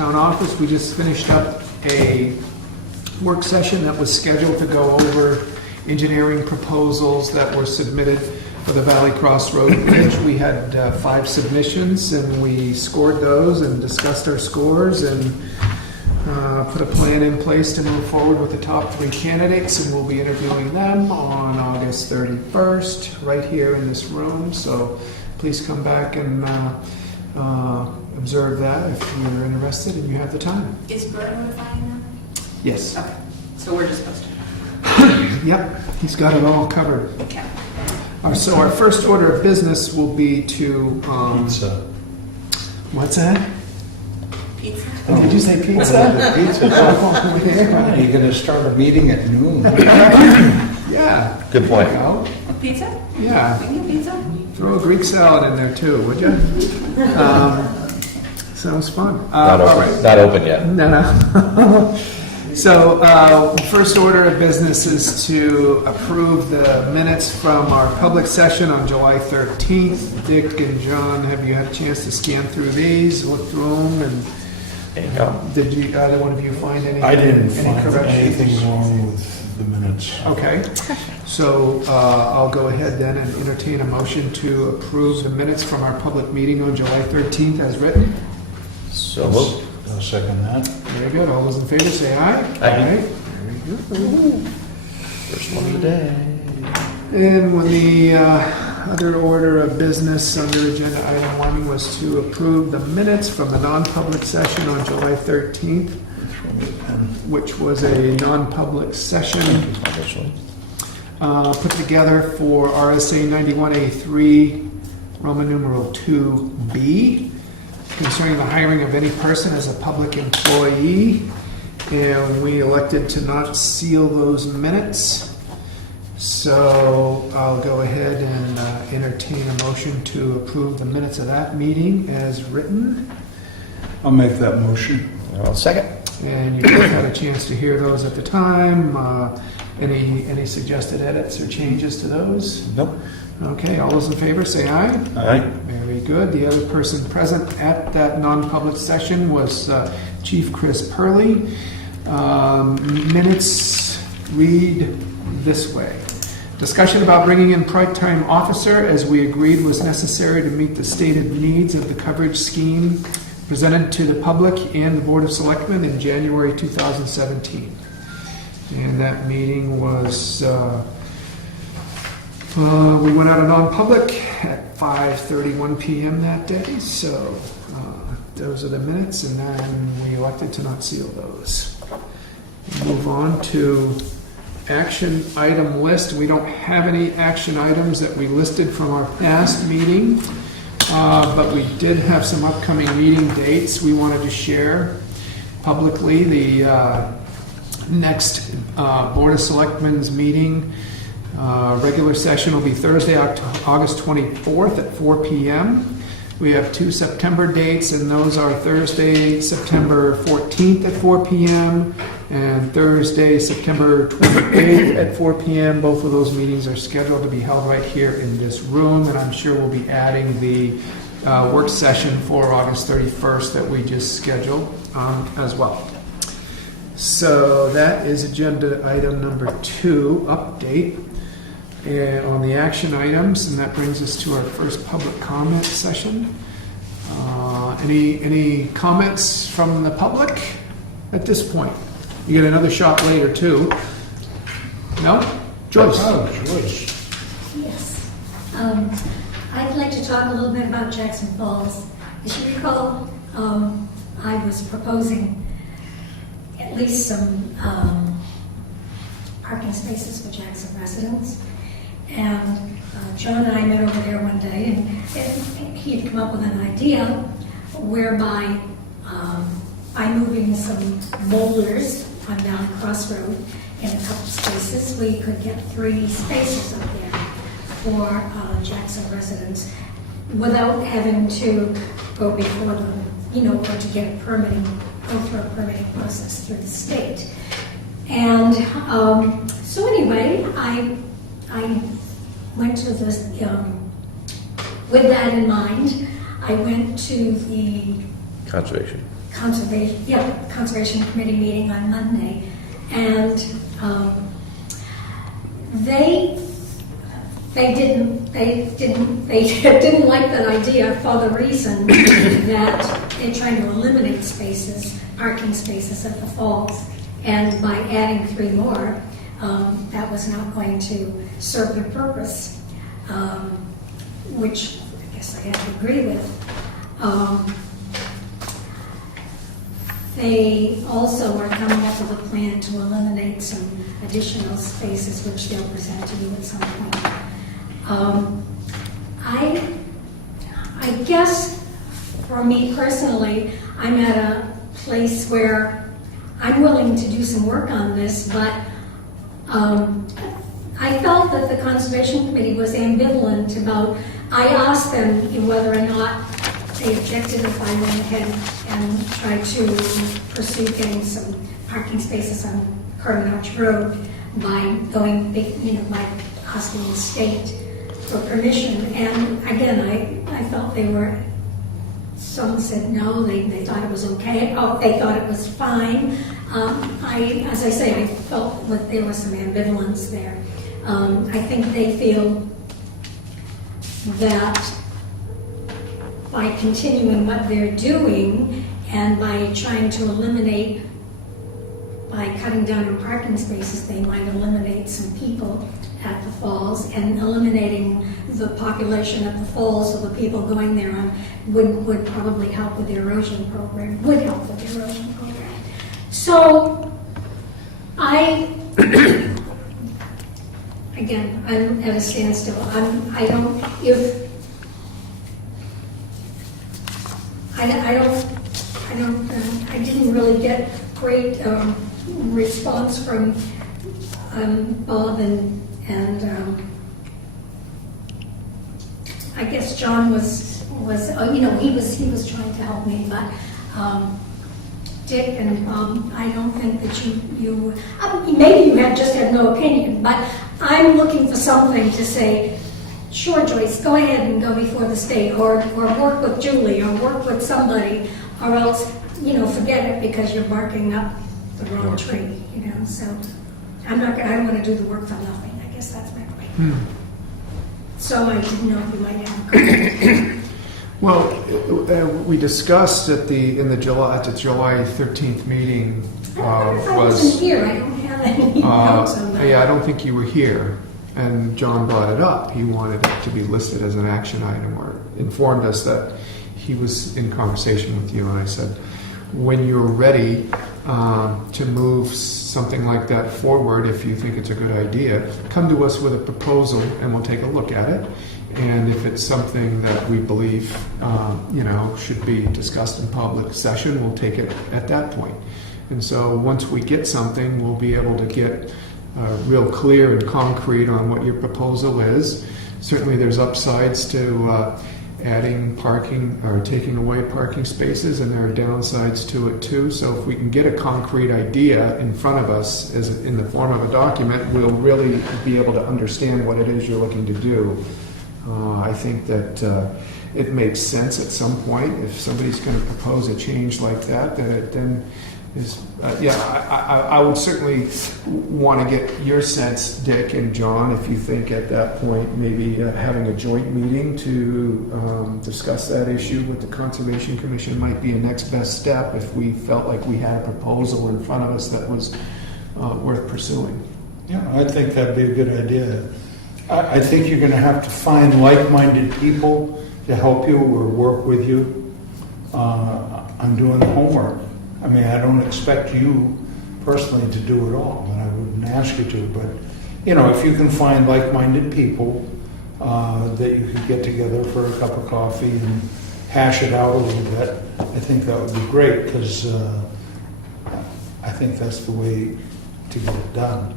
town office. We just finished up a work session that was scheduled to go over engineering proposals that were submitted for the Valley Cross Road Bridge. We had 5 submissions, and we scored those and discussed our scores and put a plan in place to move forward with the top 3 candidates, and we'll be interviewing them on August 31st right here in this room. So please come back and observe that if you're interested and you have the time. Is Bert notifying them? Yes. Okay, so we're just supposed to. Yep, he's got it all covered. Okay. So our first order of business will be to... Pizza. What's that? Pizza? Oh, did you say pizza? Pizza. Yeah. You're going to start a meeting at noon. Yeah. Good point. There you go. Pizza? Yeah. We can get pizza? Throw a Greek salad in there too, would you? Sounds fun. Not all open, right. not open yet. No. So, first order of business is to approve the minutes from our public session on July 13th. Dick and John, have you had a chance to scan through these, look through them, and There you go. did you, either one of you find any? I didn't any find corrections? anything wrong with the minutes. Okay, so I'll go ahead then and entertain a motion to approve the minutes from our public meeting on July 13th as written. So moved. I'll second that. Very good. All those in favor say aye. Aye. Very good. First one of the day. And when the other order of business under agenda item 1 was to approve the minutes from the non-public session on July 13th, which was a non-public session put together for RSA 91A3, Roman numeral 2B, concerning the hiring of any person as a public employee. And we elected to not seal those minutes. So I'll go ahead and entertain a motion to approve the minutes of that meeting as written. I'll make that motion. I'll second. And you both had a chance to hear those at the time. Any suggested edits or changes to those? Nope. Okay, all those in favor say aye. Aye. Very good. The other person present at that non-public session was Chief Chris Purley. Minutes read this way. Discussion about bringing in part-time officer, as we agreed was necessary to meet the stated needs of the coverage scheme presented to the public and the Board of Selectmen in January 2017. And that meeting was, we went out of non-public at 5:31 p.m. that day. So those are the minutes, and then we elected to not seal those. Move on to action item list. We don't have any action items that we listed from our past meeting, but we did have some upcoming meeting dates we wanted to share publicly. The next Board of Selectmen's meeting, regular session, will be Thursday, August 24th at 4 p.m. We have 2 September dates, and those are Thursday, September 14th at 4 p.m. and Thursday, September 28th at 4 p.m. Both of those meetings are scheduled to be held right here in this room, and I'm sure we'll be adding the work session for August 31st that we just scheduled as well. So that is agenda item number 2, update on the action items, and that brings us to our first public comment session. Any comments from the public at this point? You get another shot later too. No? Joyce? Oh, Joyce. Yes. I'd like to talk a little bit about Jackson Falls. As you recall, I was proposing at least some parking spaces for Jackson residents. And John and I met over there one day, and he had come up with an idea whereby by moving some boulders on Valley Cross Road in a couple spaces, we could get 3 spaces up there for Jackson residents without having to go before them, or to get go through a permitting process through the state. And so anyway, I went to this, with that in mind, I went to the Conservation Conservation Committee meeting on Monday, and they didn't like that idea for the reason that they're trying to eliminate parking spaces at the falls, and by adding 3 more, that was not going to serve their purpose, which I guess I have to agree with. They also are coming up with a plan to eliminate some additional spaces, which they'll present to you at some point. I guess for me personally, I'm at a place where I'm willing to do some work on this, but I felt that the Conservation Committee was ambivalent about, I asked them whether or not they objected if I went ahead and tried to pursue getting some parking spaces on Carbon Arch Road by by asking the state for permission. And again, I felt some said no, they thought it was okay. Oh, they thought it was fine. As I say, I felt that there was some ambivalence there. I think they feel that by continuing what they're doing and by trying to eliminate, by cutting down on parking spaces, they might eliminate some people at the falls, and eliminating the population at the falls, or the people going there would probably help with the erosion program, So, I'm at a standstill. I didn't really get great response from Bob and I guess John was he was trying to help me, but Dick and Bob, I don't think that you maybe you just have no opinion, but I'm looking for something to say. Sure, Joyce, go ahead and go before the state, or work with Julie, or work with somebody, or else, forget it because you're barking up the wrong tree, So I don't want to do the work for nothing. I guess that's my point. So I didn't know if you might have a comment. Well, we discussed at the July 13th meeting I wasn't here. I don't have any notes on that. Yeah, I don't think you were here. And John brought it up. He wanted it to be listed as an action item, or informed us that he was in conversation with you. And I said, when you're ready to move something like that forward, if you think it's a good idea, come to us with a proposal and we'll take a look at it. And if it's something that we believe, should be discussed in public session, we'll take it at that point. And so once we get something, we'll be able to get real clear and concrete on what your proposal is. Certainly there's upsides to adding parking or taking away parking spaces, and there are downsides to it too. So if we can get a concrete idea in front of us as in the form of a document, we'll really be able to understand what it is you're looking to do. I think that it makes sense at some point if somebody's going to propose a change like that, that it then is, I would certainly want to get your sense, Dick and John, if you think at that point maybe having a joint meeting to discuss that issue with the Conservation Commission might be a next best step if we felt like we had a proposal in front of us that was worth pursuing. Yeah, I think that'd be a good idea. I think you're going to have to find like-minded people to help you or work with you. I'm doing the homework. I mean, I don't expect you personally to do it all, and I wouldn't ask you to, but, if you can find like-minded people that you could get together for a cup of coffee and hash it out a little bit, I think that would be great, because I think that's the way to get it done.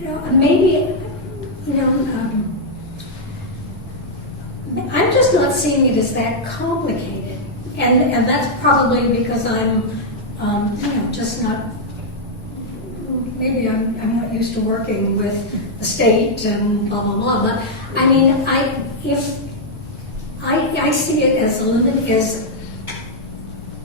Maybe, I'm just not seeing it as that complicated. And that's probably because I'm, just not, maybe I'm not used to working with the state and blah, blah, blah. But, I mean, I see it as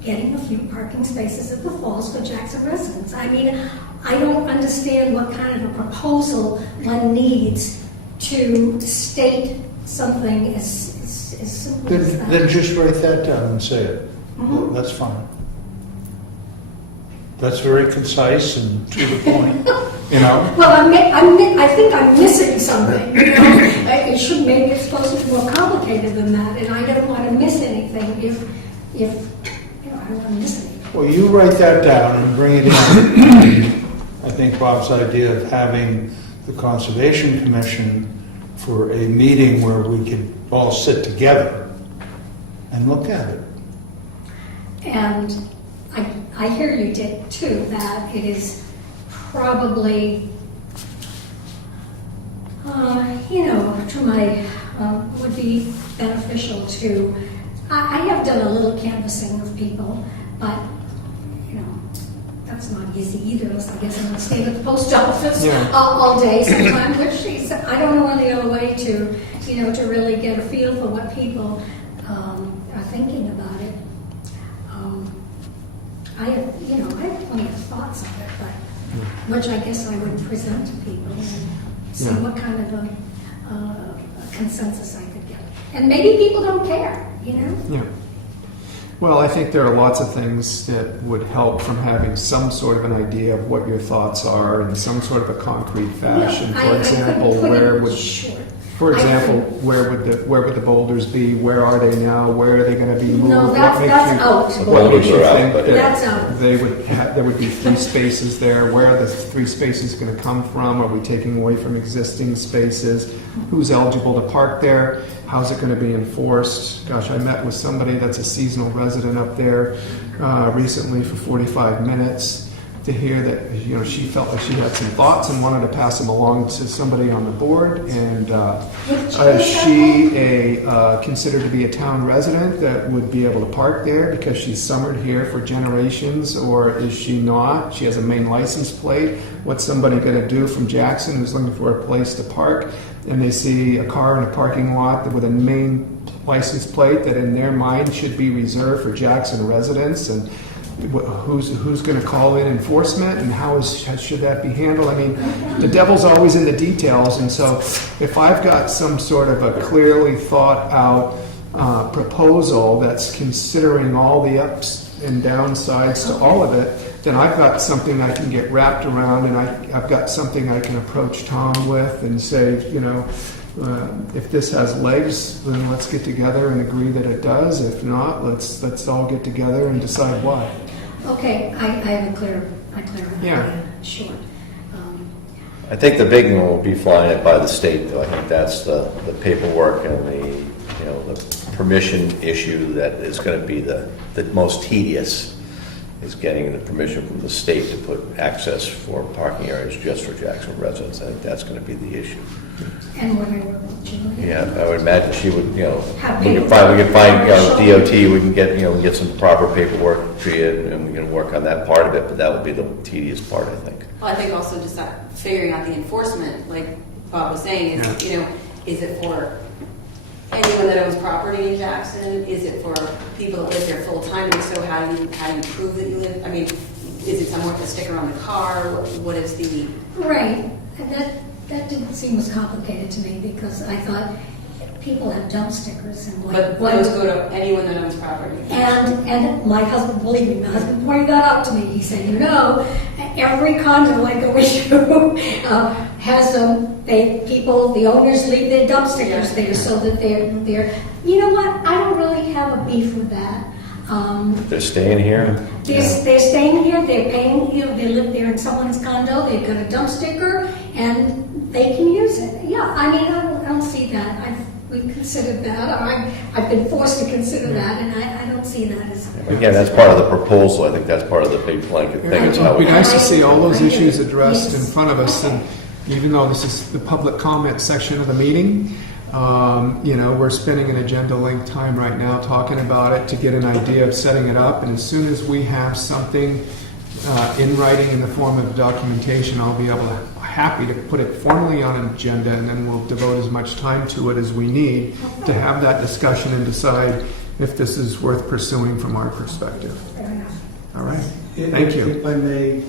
getting a few parking spaces at the falls for Jackson residents. I mean, I don't understand what kind of a proposal one needs to state something as simple as that. Then just write that down and say it. Mhm. That's fine. That's very concise and to the point, you know? Well, I think I'm missing something. You know? It should, maybe it's supposed to be more complicated than that, and I don't want to miss anything if you know, I don't want to miss anything. Well, you write that down and bring it in. I think Bob's idea of having the Conservation Commission for a meeting where we can all sit together and look at it. And I hear you, Dick, too, that it is probably, you know, to my, would be beneficial to, I have done a little canvassing of people, but, you know, that's not easy either, unless I guess I'm going to stay at the post office all day sometimes, which is, I don't know any other way to, you know, to really get a feel for what people are thinking about it. I have plenty of thoughts of it, but which I guess I would present to people and see what kind of a consensus I could get. And maybe people don't care, you know? Yeah. Well, I think there are lots of things that would help from having some sort of an idea of what your thoughts are in some sort of a concrete fashion. Yeah, For example, where would the boulders be? Where are they now? Where are they going to be moved? No, that's out. What makes you think but that's out. there would be 3 spaces there? Where are the 3 spaces going to come from? Are we taking away from existing spaces? Who's eligible to park there? How's it going to be enforced? Gosh, I met with somebody that's a seasonal resident up there recently for 45 minutes to hear that, you know, she felt like she had some thoughts and wanted to pass them along to somebody on the board. And is she considered to be a town resident that would be able to park there because she's summered here for generations, or is she not? She has a Maine license plate. What's somebody going to do from Jackson who's looking for a place to park, and they see a car in a parking lot with a Maine license plate that in their mind should be reserved for Jackson residents? And who's going to call in enforcement, and how should that be handled? I mean, the devil's always in the details, and so if I've got some sort of a clearly thought out proposal that's considering all the ups and downsides to all of it, then I've got something I can get wrapped around, and I've got something I can approach Tom with and say, you know, if this has legs, then let's get together and agree that it does. If not, let's all get together and decide why. Okay, I have a clear idea. Sure. I think the big one will be flying it by the state, though. I think that's the paperwork and the permission issue that is going to be the most tedious, is getting the permission from the state to put access for parking areas just for Jackson residents. I think that's going to be the issue. And when I work with Julie. Yeah, I would imagine she would, you know, Have we can paperwork. find DOT, we can get some proper paperwork created, and we can work on that part of it, but that would be the tedious part, I think. Well, I think also just that figuring out the enforcement, like Bob was saying, is, you know, is it for anyone that owns property in Jackson? Is it for people that live there full time? And so how do you prove that you live? I mean, is it someone with a sticker on the car? What is the... Right. And that didn't seem as complicated to me, because I thought people have dump stickers and But those go to anyone that owns property. And my husband, believe me, my husband pointed that out to me. He said, you know, every condo I go into has the owners leave their dump stickers there so that they're, you know what, I don't really have a beef with that. They're staying here? They're staying here, they're paying, you know, they live there in someone's condo, they've got a dump sticker, and they can use it. Yeah, I mean, I don't see that. We considered that, or I've been forced to consider that, and I don't see that as... Again, that's part of the proposal. I think that's part of the big blanket thing. Is how It'd be we nice to see all those issues addressed in Yes. front of us, and even though this is the public comment section of the meeting, you know, we're spending an agenda length time right now talking about it to get an idea of setting it up, and as soon as we have something in writing in the form of documentation, I'll be happy to put it formally on an agenda, and then we'll devote as much time to it as we need to have that discussion and decide if this is worth pursuing from our perspective. Fair enough. All right. Thank you. If I may,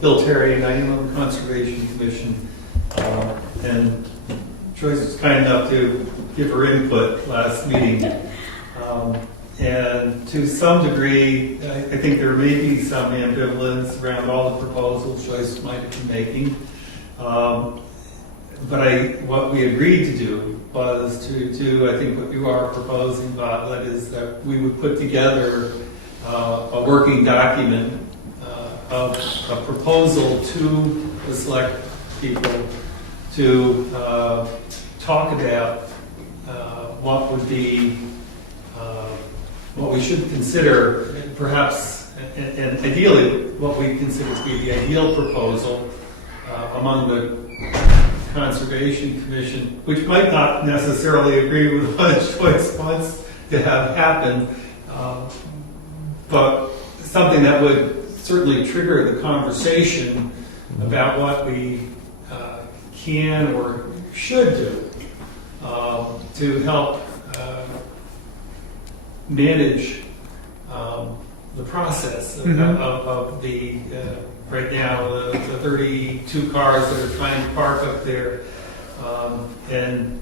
Bill Terry, and I am on the Conservation Commission, and Joyce was kind enough to give her input last meeting. And to some degree, I think there may be some ambivalence around all the proposals Joyce might have been making. But what we agreed to do was to do, I think what you are proposing, Bob, that is that we would put together a working document of a proposal to the select people to talk about what would be, what we should consider, perhaps, and ideally, what we consider to be the ideal proposal among the Conservation Commission, which might not necessarily agree with what Joyce wants to have happen, but something that would certainly trigger the conversation about what we can or should do to help manage the process of the right now the 32 cars that are trying to park up there, and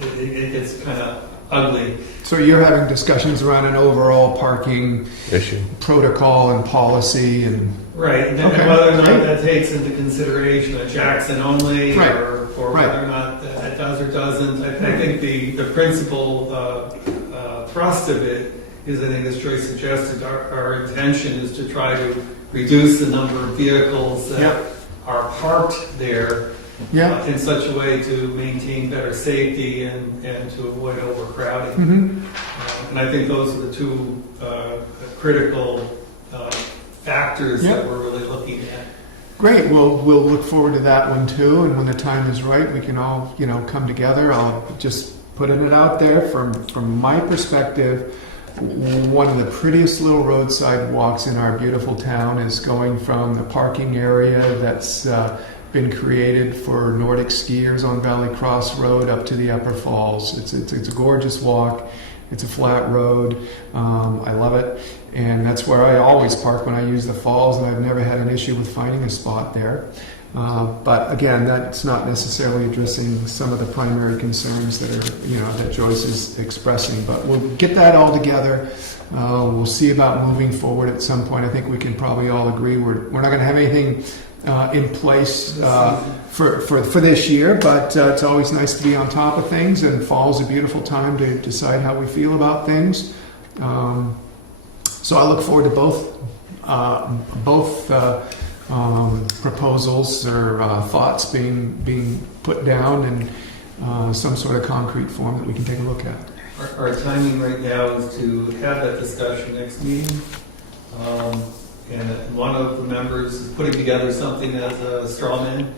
it gets kind of ugly. So you're having discussions around an overall parking Issue. protocol and policy and... Right, and Okay. whether or not that takes into consideration a Jackson only, Right. or Right. whether or not it does or doesn't. I think the principal thrust of it is, I think, as Joyce suggested, our intention is to try to reduce the number of vehicles that Yeah. are parked there Yeah. in such a way to maintain better safety and to avoid overcrowding. Mm-hmm. And I think those are the two critical factors Yeah. that we're really looking at. Great. Well, we'll look forward to that one too. And when the time is right, we can all, come together. I'll just putting it out there from my perspective. One of the prettiest little roadside walks in our beautiful town is going from the parking area that's been created for Nordic skiers on Valley Cross Road up to the Upper Falls. It's a gorgeous walk. It's a flat road. I love it. And that's where I always park when I use the falls, and I've never had an issue with finding a spot there. But again, that's not necessarily addressing some of the primary concerns that are, that Joyce is expressing. But we'll get that all together. We'll see about moving forward at some point. I think we can probably all agree we're not going to have anything in place for this year, but it's always nice to be on top of things, and fall's a beautiful time to decide how we feel about things. So I look forward to both proposals or thoughts being put down in some sort of concrete form that we can take a look at. Our timing right now is to have that discussion next meeting. And one of the members is putting together something as a straw man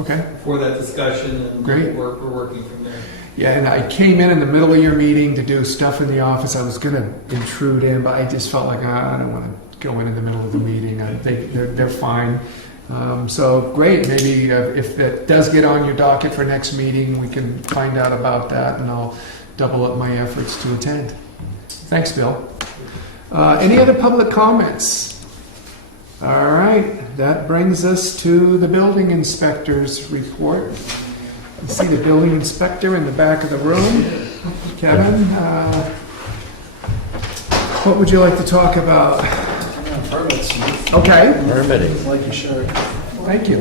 Okay. for that discussion, and Great. we're working from there. Yeah, and I came in the middle of your meeting to do stuff in the office. I was going to intrude in, but I just felt like I don't want to go in the middle of the meeting. I think they're fine. So great. Maybe if it does get on your docket for next meeting, we can find out about that, and I'll double up my efforts to attend. Thanks, Bill. Any other public comments? All right, that brings us to the building inspector's report. You see the building inspector in the back of the room. Kevin, what would you like to talk about? Permits. Okay, Permitting. Like you should. thank you.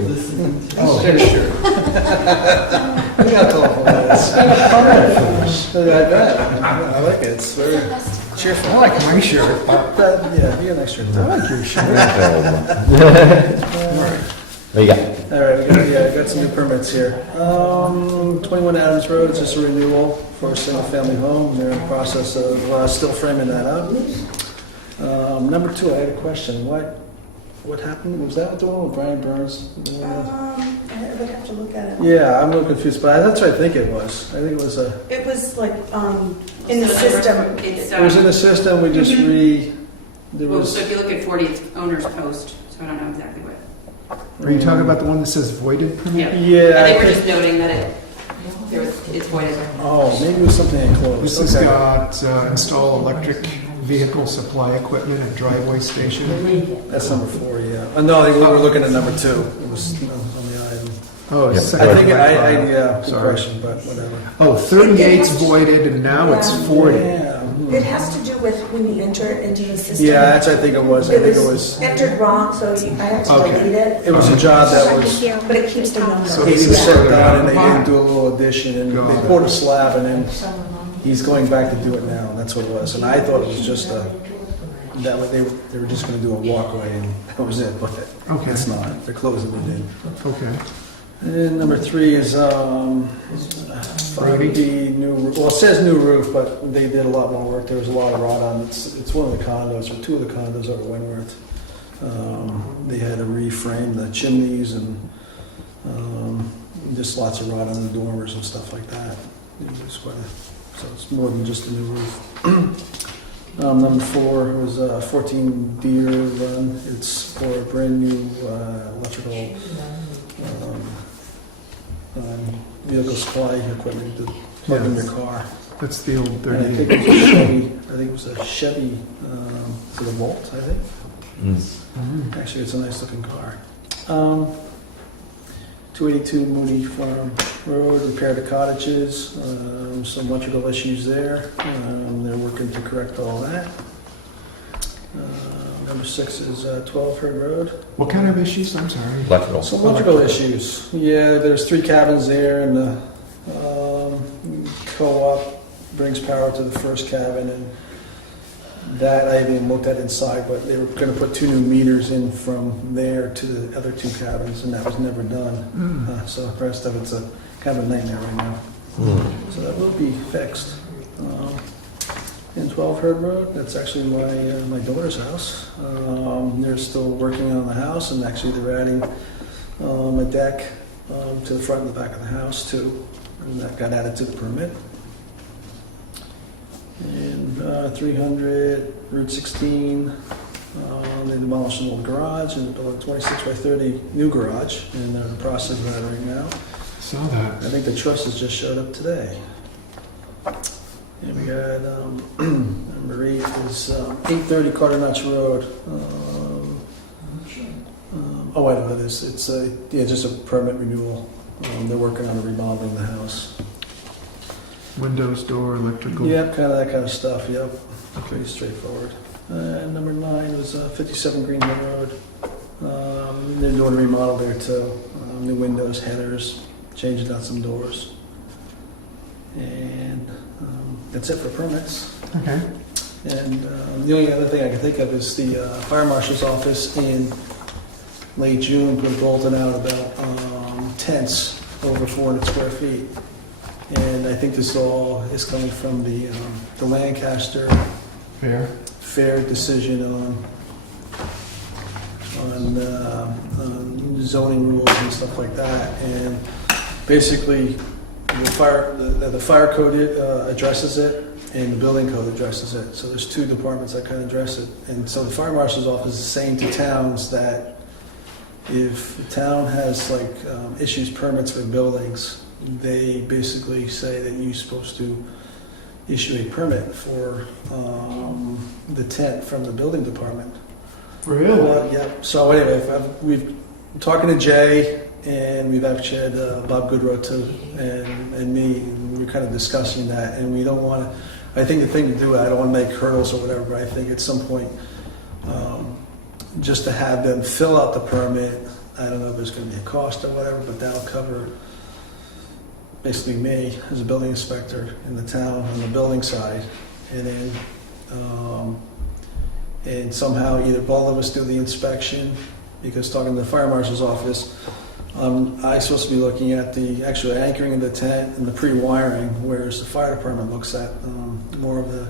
Oh, sure. We got the whole minutes. I bet. I like it. It's very cheerful. I like my shirt. Yeah, you got an extra. I like your shirt. What you got? All right, we got some new permits here. 21 Adams Road, it's just a renewal for a single-family home. They're in the process of still framing that up. Number 2, I had a question. What happened? Was that the one with Brian Burns? I would have to look at it. Yeah, I'm a little confused, but that's what I think it was. I think it was a. It was like in the system. It's, It was in the system. We just There well, was. so if you look at 40, it's owner's post, so I don't know exactly what. Are you talking about the one that says voided permit? Yeah. Yeah, I think I we're think- just noting that It's voided. Oh, maybe it was something enclosed. This has Okay. got install electric vehicle supply equipment at driveway station. That's number 4, yeah. No, we were looking at number 2. It was on the item. Oh, it's Yeah. second I think, by file. yeah, good Sorry. question, but whatever. Oh, 38's voided and now it's 40. Yeah. It has to do with when you enter it into the system. Yeah, that's, I think it was. I think it was, entered wrong, so I have to Okay. delete it. it was a job that was, But it keeps the number. So he this was is set further down and down. they didn't do a little addition and Got they it. poured a slab and then he's going back to do it now. That's what it was. And I thought it was just that way they were just going to do a walkway and that was it, but Okay. it's not. They're closing it in. Okay. And number 3 is, Brady? the new, well, it says new roof, but they did a lot more work. There was a lot of rot on it. It's one of the condos, or 2 of the condos over Wentworth. They had to reframe the chimneys and, just lots of rot on the dormers and stuff like that. So it's more than just a new roof. Number 4 was 14 Deer Run. It's for a brand new electrical vehicle supply equipment to plug in your car. That's the old And I think 38. it was a Chevy. I think it was a Chevy for the Volt. I think. Mhm. Actually, it's a nice looking car. 282 Moody Farm Road, repair the cottages, some electrical issues there. They're working to correct all that. Number 6 is 12 Herd Road. What kind of issues? I'm sorry. Electrical. Some electrical issues. Yeah, there's 3 cabins there and the co-op brings power to the first cabin and that I haven't even looked at inside, but they were going to put 2 new meters in from there to the other 2 cabins, and that was never done. Mm. So the rest of it's a kind of a nightmare right now. So that will be fixed. In 12 Herd Road, that's actually my daughter's house. They're still working on the house, and actually they're adding a deck to the front and the back of the house too, and that got added to the permit. And 300 Route 16, they demolished an old garage and built a 26 by 30 new garage, and they're in the process of that right now. Saw that. I think the trusses just showed up today. And we got number 8 is 830 Carter Notch Road. Oh, I know it is. It's just a permit renewal. They're working on remodeling the house. Windows, door, electrical. Yep, kind of that kind of stuff. Yep, pretty straightforward. Number 9 was 57 Green Hill Road. They're doing a remodel there too. New windows, headers, changing out some doors. And that's it for permits. Okay. And the only other thing I can think of is the fire marshal's office in late June put a bulletin out about tents over 400 square feet. And I think this all is coming from the Lancaster Fair. fair decision on zoning rules and stuff like that. And basically, the fire code addresses it, and the building code addresses it. So there's 2 departments that kind of address it. And so the fire marshal's office is saying to towns that if the town has issues permits for buildings, they basically say that you're supposed to issue a permit for the tent from the building department. Really? Yep. So anyway, we've been talking to Jay, and we've actually had Bob Goodrow too, and me, and we're kind of discussing that, and we don't want to, I think the thing to do, I don't want to make hurdles or whatever, but I think at some point, just to have them fill out the permit, I don't know if there's going to be a cost or whatever, but that'll cover basically me as a building inspector in the town on the building side, and then and somehow either both of us do the inspection, because talking to the fire marshal's office, I'm supposed to be looking at the actual anchoring of the tent and the pre-wiring, whereas the fire department looks at more of the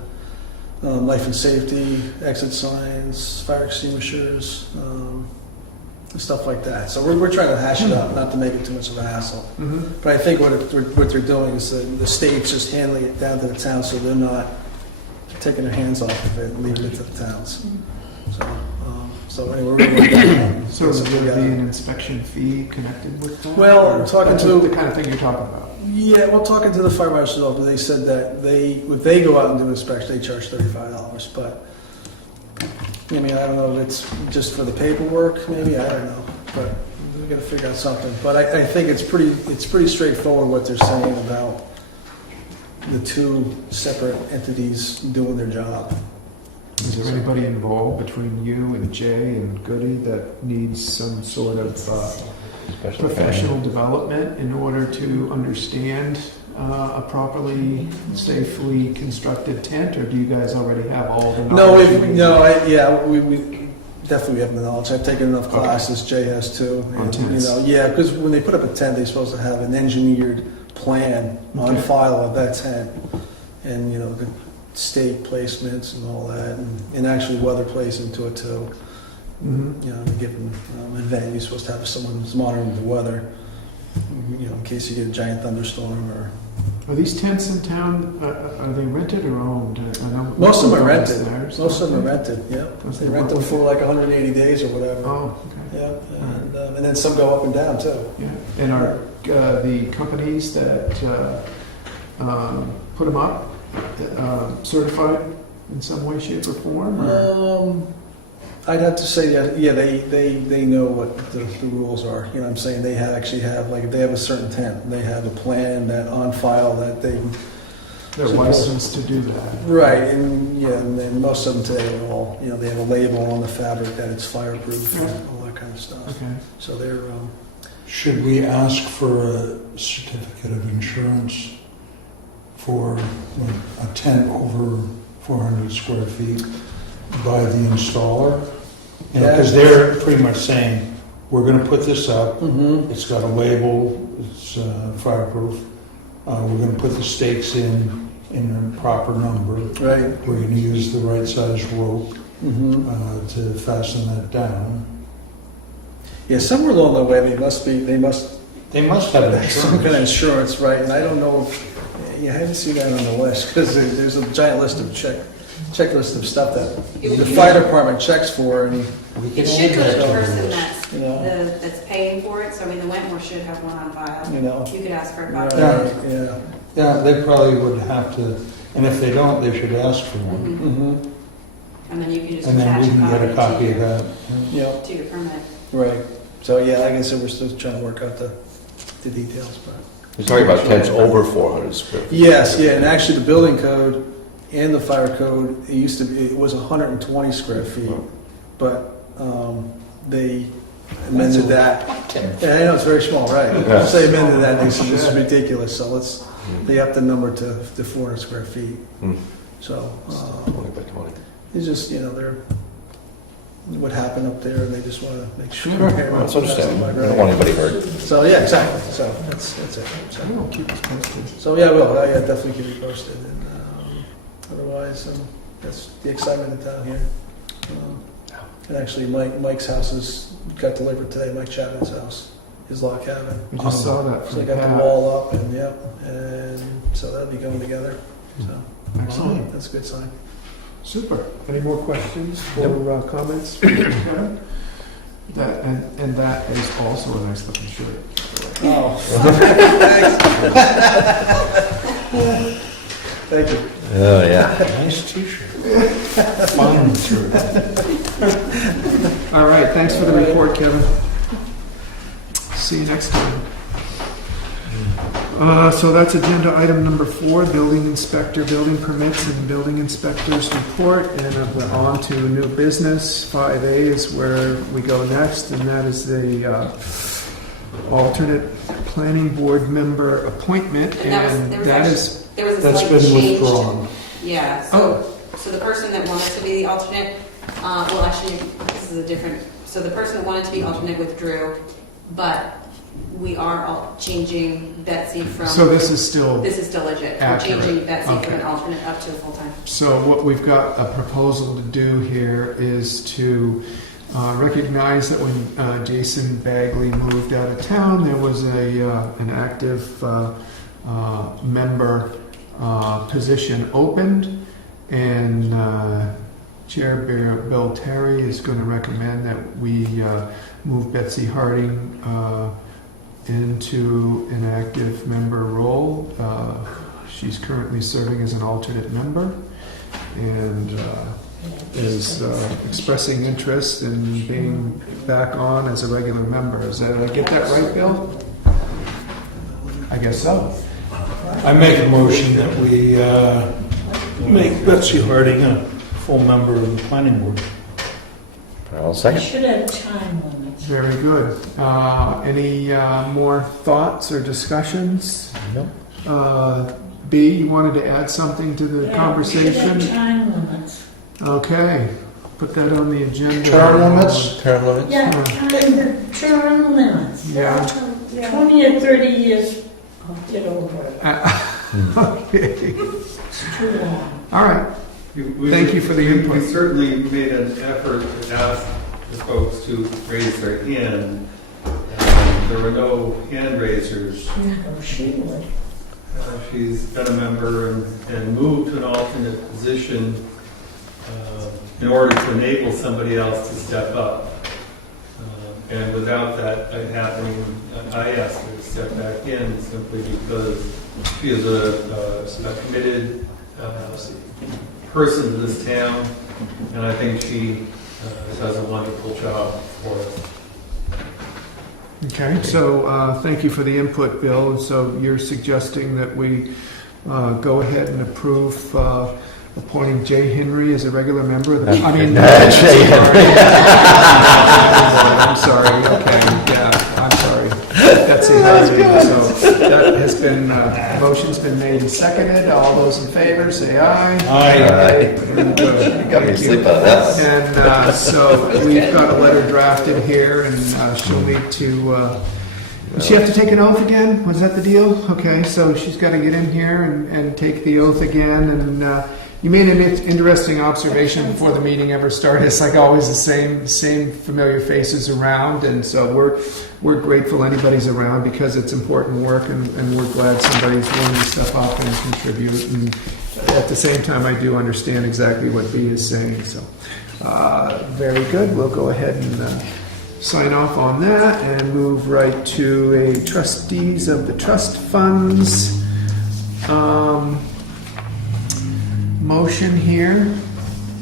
life and safety, exit signs, fire extinguishers, and stuff like that. So we're trying to hash it out, not to make it too much of a hassle. Mm-hmm. But I think what they're doing is the state's just handling it down to the town, so they're not taking their hands off of it and leaving it to the towns. So anyway, we're going to So is basically, there be an inspection fee connected with that? Well, Or talking that's to- the kind of thing you're talking about. Yeah, well, talking to the fire marshal's office, they said that if they go out and do inspection, they charge $35, but, I mean, I don't know if it's just for the paperwork, maybe, I don't know, but we gotta figure out something. But I think it's pretty straightforward what they're saying about the two separate entities doing their job. Is there anybody involved between you and Jay and Goody that needs some sort of Special professional development in order to understand a properly, safely constructed tent, or do you guys already have all the knowledge? We definitely have the knowledge. I've taken enough Okay. classes, Jay has too. On and, tents. Yeah, because when they put up a tent, they're supposed to have an engineered plan on Okay. file of that tent. And, the stake placements and all that, and actually weather placing to it too. Mhm. In a given event, you're supposed to have someone who's monitoring the weather, in case you get a giant thunderstorm or... Are these tents in town, are they rented or owned? I know Most of them are One's rented. there, Most of them are okay. rented, yeah. Must They be rent them worth for like 180 days or whatever. Oh, okay. Yeah, and then some go up and down too. Yeah, and are the companies that put them up certified in some way, shape, or form? Or? I'd have to say, yeah, they know what the rules are. You know what I'm saying? They actually have, like, if they have a certain tent, they have a plan that on file that they... They're licensed to do that. Right, and then most of them today are all, they have a label on the fabric that it's fireproof and all that kind of stuff. Okay. So they're, Should we ask for a certificate of insurance for a tent over 400 square feet by the installer? Because they're pretty much saying, we're going to put this up, it's got a label, it's fireproof, we're going to put the stakes in a proper number, right. we're going to use the right size rope to fasten that down. Yeah, somewhere along the way, they must They must have some kind of insurance. insurance, right? And I don't know if, I haven't seen that on the list, because there's a giant list of checklist of stuff that the fire department checks for, and, It should go to the person you know. that's paying for it, so I mean, the Wentworth should have one on file. You know. You could ask for a copy. Right, yeah. Yeah, they probably would have to, and if they don't, they should ask for one. Mhm. And then you can just And then attach we can get a copy of that. Yeah, to your permit. right. So, yeah, like I said, we're still trying to work out the details, but. You're talking about tents over 400 square feet. Yes, yeah, and actually the building code and the fire code, it was 120 square feet, but they amended that. Yeah, I know, it's very small, right? Yeah. So they amended that, and they said, this is ridiculous, so they upped the number to 400 square feet. Hmm. So, 20 by 20. it's just, they're, what happened up there, and they just want to make sure. Well, that's understandable. I don't want anybody hurt. So, yeah, exactly, so that's it. So- I will keep us posted. So, yeah, I will. Yeah, definitely keep you posted. And otherwise, that's the excitement in town here. And actually, Mike's house got delivered today. Mike Chapman's house, his log cabin. We just saw that So they from got the Pat. wall up, and so that'll be going together. So Excellent. that's a good sign. Super. Any more questions or comments? Kevin? And that is also a nice looking shirt. Oh, thank you. Oh, yeah. Nice t-shirt. Fun through. All right, thanks for the report, Kevin. See you next time. So that's agenda item number 4, building inspector, building permits, and building inspector's report. And we're on to new business. 5A is where we go next, and that is the alternate planning board member appointment. And there was a That's slight been change. withdrawn. Yeah, so the person that wanted to be the alternate, well, actually, this is a different, so the person that wanted to be alternate withdrew, but we are all changing Betsy from. So this is still This is still legit. We're accurate. changing Betsy from Okay. an alternate up to a full-time. So what we've got a proposal to do here is to recognize that when Jason Bagley moved out of town, there was an active member position opened, and Chair Bill Terry is going to recommend that we move Betsy Harding into an active member role. She's currently serving as an alternate member and is expressing interest in being back on as a regular member. Did I get that right, Bill? I guess so. I make a motion that we make Betsy Harding a full member of the planning board. I'll You second. should have time limits. Very good. Any more thoughts or discussions? No. B, you wanted to add something to the Yeah, we should conversation? have time limits. Okay, put that on the agenda. Term limits? Term limits? Yeah, term limits. Yeah. 20 or 30 years, I'll get over it. Okay. It's too long. All right. Thank you for the input. We certainly made an effort to ask the folks to raise their hand. There were no hand raisers. Oh, she would. She's been a member and moved to an alternate position in order to enable somebody else to step up. And without that happening, I asked her to step back in simply because she is a committed person to this town, and I think she does a wonderful job for us. Okay, so thank you for the input, Bill. So you're suggesting that we go ahead and approve appointing Jay Henry as a regular member of the... Jay I'm sorry, okay, yeah, I'm sorry. That's it. So that has been, motion's been made and seconded. All those in favor, say aye. Aye. Very good. You got me to Thank you. sleep on that one. And so we've got a letter drafted here, and she'll need to, does she have to take an oath again? Was that the deal? Okay, so she's got to get in here and take the oath again. And you made an interesting observation before the meeting ever started. It's like always the same familiar faces around, and so we're grateful anybody's around because it's important work, and we're glad somebody's willing to step up and contribute. And at the same time, I do understand exactly what B is saying. So very good. We'll go ahead and sign off on that and move right to a trustees of the trust funds motion here.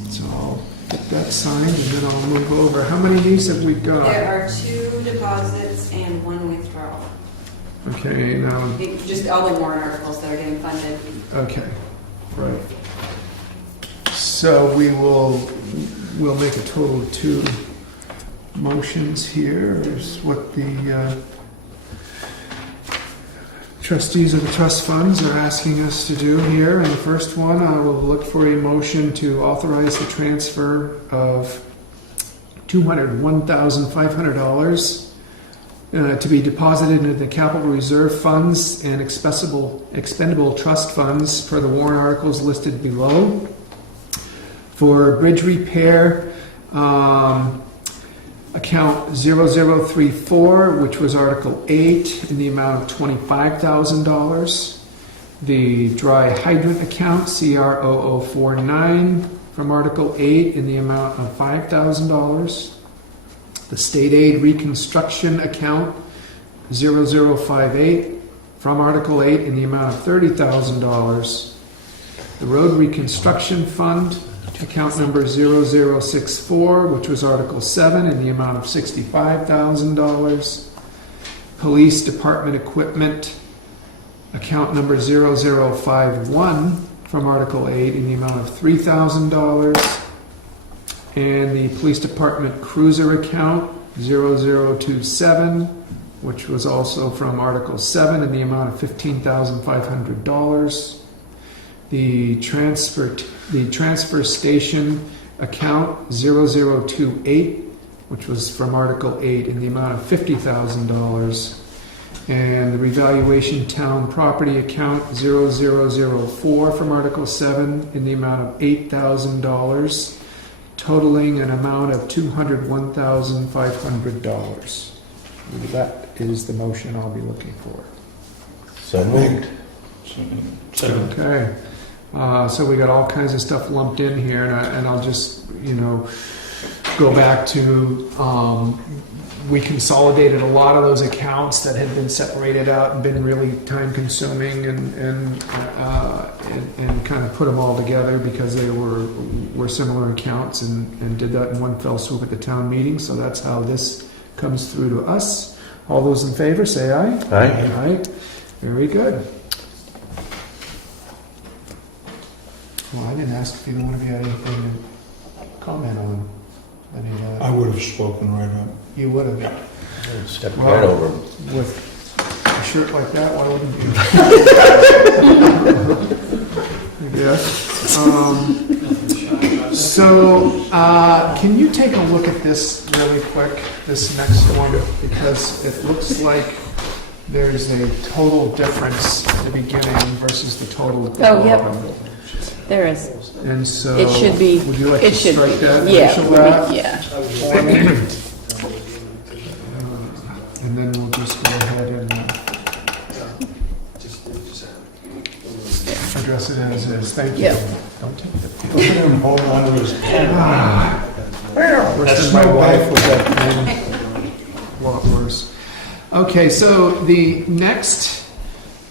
So I'll get that signed and then I'll move over. How many of these have we got? There are 2 deposits and 1 withdrawal. Okay, now, Just all the warrant articles that are getting funded. okay, right. So we'll make a total of 2 motions here. Here's what the trustees of the trust funds are asking us to do here. And the first one, I will look for a motion to authorize the transfer of $201,500 to be deposited into the capital reserve funds and expendable trust funds per the warrant articles listed below for bridge repair account 0034, which was Article 8, in the amount of $25,000. The dry hydrant account, CR0049, from Article 8, in the amount of $5,000. The state aid reconstruction account, 0058, from Article 8, in the amount of $30,000. The road reconstruction fund, account number 0064, which was Article 7, in the amount of $65,000. Police Department equipment, account number 0051, from Article 8, in the amount of $3,000. And the Police Department cruiser account, 0027, which was also from Article 7, in the amount of $15,500. The transfer station account 0028, which was from Article 8, in the amount of $50,000. And the revaluation town property account 0004 from Article 7, in the amount of $8,000, totaling an amount of $201,500. That is the motion I'll be looking for. So moved. Second. Okay. So we got all kinds of stuff lumped in here, and I'll just, go back to, we consolidated a lot of those accounts that had been separated out and been really time consuming and kind of put them all together because they were similar accounts and did that in one fell swoop at the town meeting. So that's how this comes through to us. All those in favor, say aye. Aye. Aye. Very good. Well, I didn't ask if either one of you had anything to comment on any of that. I would have spoken right up. You would have. Step Well, right over. With a shirt like that, why wouldn't you? Yes. Can you take a look at this really quick, this next one? Because it looks like there's a total difference at the beginning versus the total. Oh, yep. There is. And so, It should be. would you like It to should strike be. that? Yeah. Initial that? Yeah. And then we'll just go ahead and address it as is. Thank you. Yep. Look at him hold on to his pen. Worse That's than my no wife bad. with that pen. A lot worse. Okay, so the next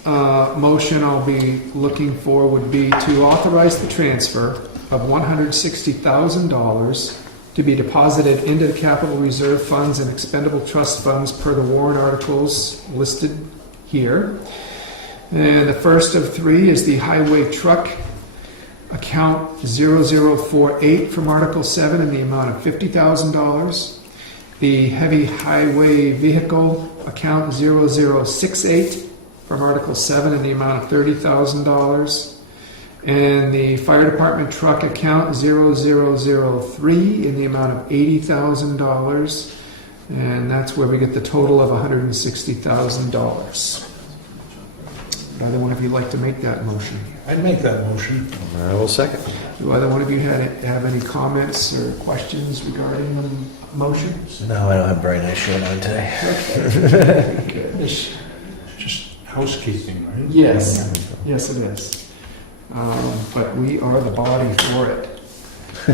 motion I'll be looking for would be to authorize the transfer of $160,000 to be deposited into the capital reserve funds and expendable trust funds per the warrant articles listed here. And the first of three is the highway truck account 0048 from Article 7 in the amount of $50,000. The heavy highway vehicle account 0068 from Article 7 in the amount of $30,000. And the fire department truck account 0003 in the amount of $80,000. And that's where we get the total of $160,000. Would either one of you like to make that motion? I'd make that motion. I will second. Do either one of you have any comments or questions regarding the motion? No, I don't have a very nice shirt on today. It's just housekeeping, right? Yes, yes it is. But we are the body for it.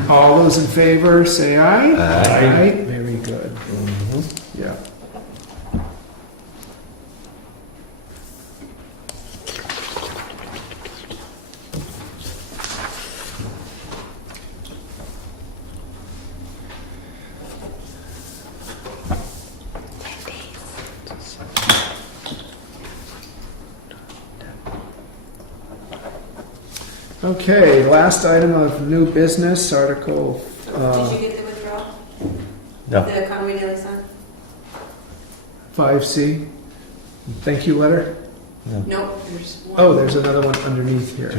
All those in favor, say aye. Aye. Very good. Mhm. Yeah. Okay, last item of new business, Article, Did you get the withdrawal? No. The Conway Daily Sun? 5C, thank you letter. Nope, there's one. Oh, there's another one underneath here.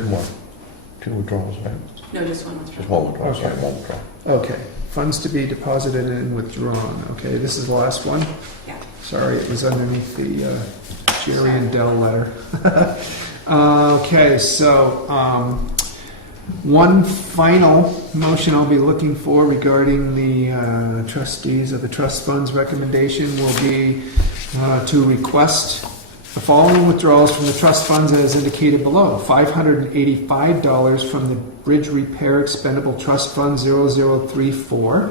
Two withdrawals, right? No, just one Just withdrawal. one withdrawal, sorry, Okay. one withdrawal. Okay, funds to be deposited and withdrawn. Okay, this is the last one? Yeah. Sorry, it was underneath the Jerry and Dell letter. Okay, so one final motion I'll be looking for regarding the trustees of the trust funds recommendation will be to request the following withdrawals from the trust funds as indicated below. $585 from the Bridge Repair Expendable Trust Fund 0034.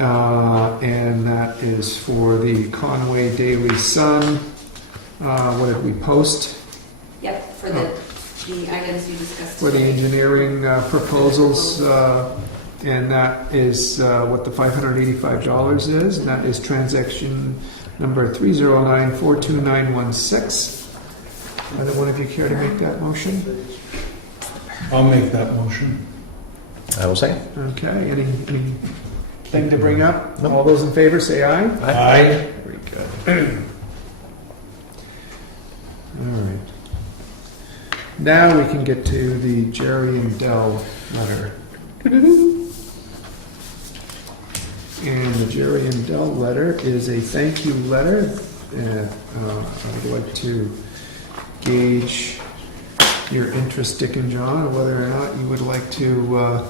And that is for the Conway Daily Sun. What did we post? Yep, for the items you discussed. For the today. engineering proposals, and that is what the $585 is, and that is transaction number 309-42916. Either one of you care to make that motion? I'll make that motion. I will second. Okay, anything to bring up? All those in favor say aye. Aye. Very good. All right. Now we can get to the Jerry and Dell letter. And the Jerry and Dell letter is a thank you letter. I would like to gauge your interest, Dick and John, or whether or not you would like to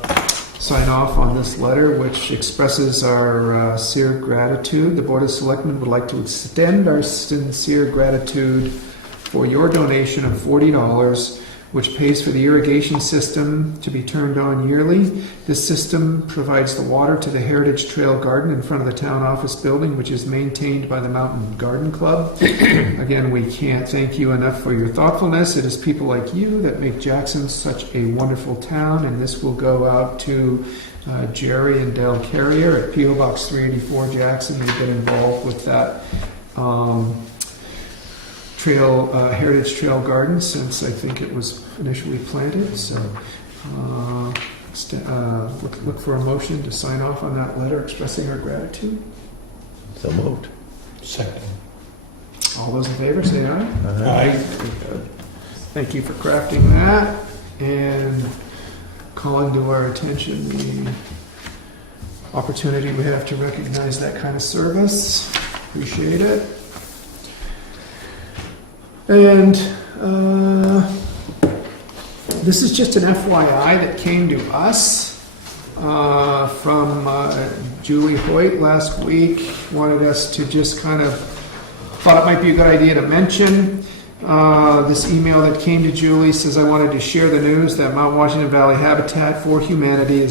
sign off on this letter, which expresses our sincere gratitude. The Board of Selectmen would like to extend our sincere gratitude for your donation of $40 which pays for the irrigation system to be turned on yearly. This system provides the water to the Heritage Trail Garden in front of the town office building, which is maintained by the Mountain Garden Club. Again, we can't thank you enough for your thoughtfulness. It is people like you that make Jackson such a wonderful town, and this will go out to Jerry and Dale Carrier at P.O. Box 384 Jackson. They've been involved with that Heritage Trail Garden since I think it was initially planted. So look for a motion to sign off on that letter expressing our gratitude. So moved. Second. All those in favor, say aye. Aye. Thank you for crafting that and calling to our attention the opportunity we have to recognize that kind of service. Appreciate it. And this is just an FYI that came to us from Julie Hoyt last week. Wanted us to just kind of thought it might be a good idea to mention. This email that came to Julie says, I wanted to share the news that Mount Washington Valley Habitat for Humanity is